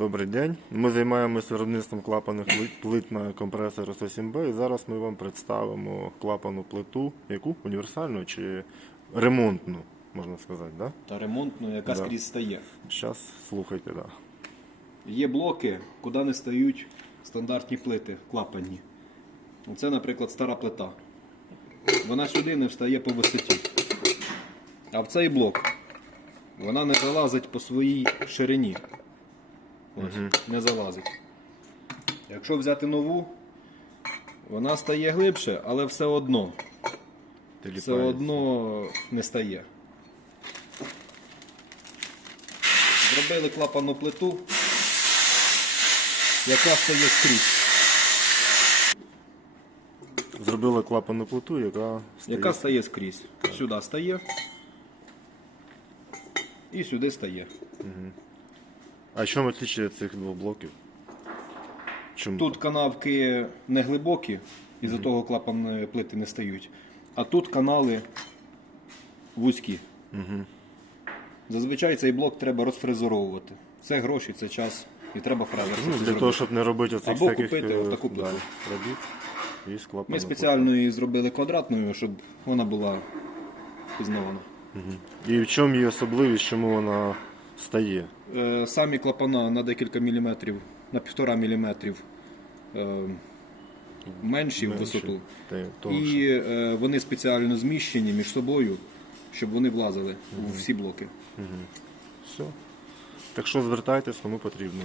Добрий день. Ми займаємося виробництвом клапаних плит- на компресор S8B і зараз ми вам представимо клапану плиту, яку універсальну чи ремонтну, можна сказати, да? Та ремонтну, яка Да. скрізь стає. Зараз слухайте, да. Є блоки, куди не стають стандартні плити клапанні. Це, наприклад, стара плита. Вона сюди не встає по висоті. А в цей блок вона не залазить по своїй ширині. Ось, не залазить. Якщо взяти нову, вона стає глибше, але все одно. Все одно не стає. Зробили клапанну плиту, яка стає скрізь. Зробили клапану плиту, яка стає. Яка стає скрізь. Сюди стає. І сюди стає. А чому отличие цих двох блоків? Чому? Тут канавки не глибокі, із-за того клапан плити не стають. А тут канали вузькі. Угу. Зазвичай цей блок треба розфрезеровувати. Це гроші, це час і треба фрезер. Ну, для того, щоб не робити оцих Або всяких купити е, отаку плиту. робіт. І з Ми спеціально її зробили квадратною, щоб вона була пізнавана. плиту. І в чому її особливість, чому вона стає? Е, Самі клапана на декілька міліметрів, на півтора міліметрів е, менші в Менше. висоту. Те- того, І е, вони спеціально зміщені між собою, щоб вони влазили у всі блоки. Все. Так що звертайтесь, кому потрібно.